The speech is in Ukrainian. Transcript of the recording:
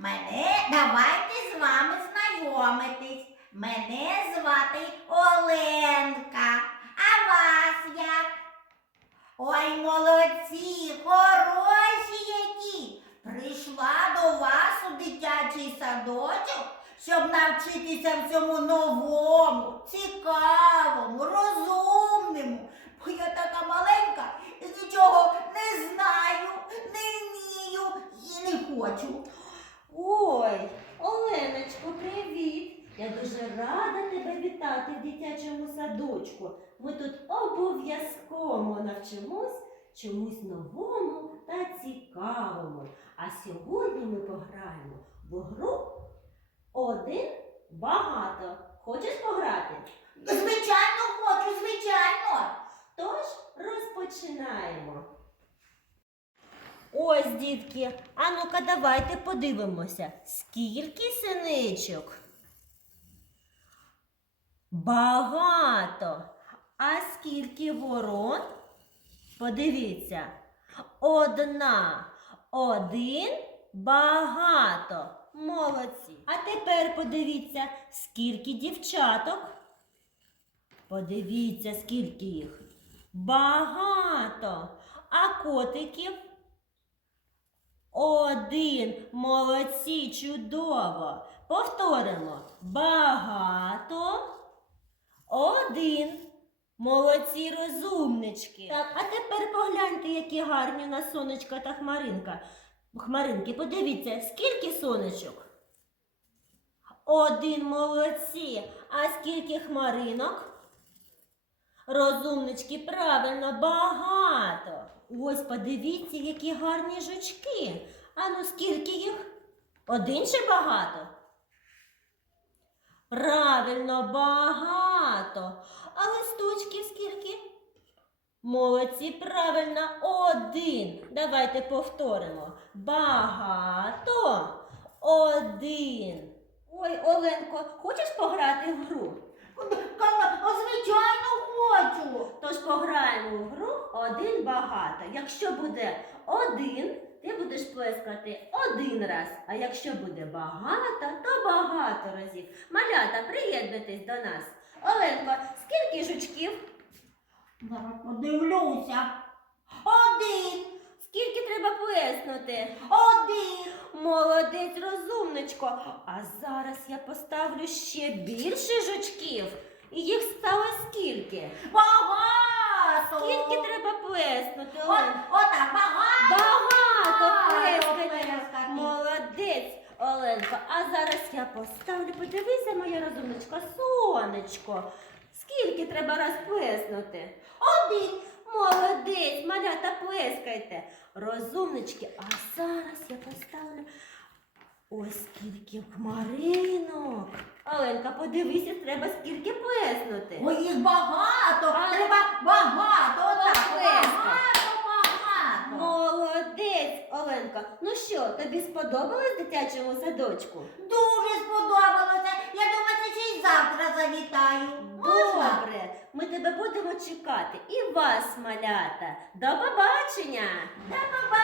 Давайте з вами знайомитись. Мене звати Оленка. А вас як? Ой, молодці, хороші які. Прийшла до вас у дитячий садочок, щоб навчитися всьому новому, цікавому, розумному. Бо я така маленька і нічого не знаю, не вмію і не хочу. Ой, Оленочко, привіт! Я дуже рада тебе вітати в дитячому садочку. Ми тут обов'язково навчимось чомусь новому та цікавому. А сьогодні ми пограємо в гру один багато. Хочеш пограти? Звичайно, хочу, звичайно. Тож розпочинаємо. Ось, дітки, а ну-ка давайте подивимося, скільки синичок? Багато. А скільки ворон? Подивіться. Одна, один, багато. Молодці. А тепер подивіться, скільки дівчаток. Подивіться, скільки їх. Багато. А котиків? Один. Молодці, чудово. Повторимо. Багато. Один. Молодці розумнички. Так, а тепер погляньте, які гарні у нас сонечка та хмаринка. Хмаринки, подивіться, скільки сонечок? Один молодці. А скільки хмаринок? Розумнички, правильно, багато. Ось подивіться, які гарні жучки. А ну скільки їх? Один чи багато? Правильно, багато. А листочків скільки? Молодці, правильно, один. Давайте повторимо. Багато. Один. Ой, Оленко, хочеш пограти в гру? Звичайно хочу. Тож пограємо в гру один багато. Якщо буде один, ти будеш плескати один раз. А якщо буде багато, то багато разів. Малята, приєднуйтесь до нас. Оленко, скільки жучків? Зараз подивлюся. Один, Скільки треба плеснути? один. Молодець, розумничко. А зараз я поставлю ще більше жучків. І їх стало скільки? Багато. Скільки треба плеснути? От, отак, багато. Багато Багато плескання. Молодець, Оленко. А зараз я поставлю, подивися, моя розумничка, сонечко. Скільки треба раз плеснути? Один. Молодець, малята, плескайте. Розумнички, а зараз я поставлю ось скільки хмаринок. Оленка, подивися, треба скільки плеснути. Ой, їх багато. А- Треба багато. Отак. Плескай. Багато, багато. Молодець, Оленка. Ну що, тобі сподобалось в дитячому садочку? Дуже сподобалося. Я думаю, ще й завтра завітаю. Можна? Добре, ми тебе будемо чекати. І вас, малята. До побачення! До побачення.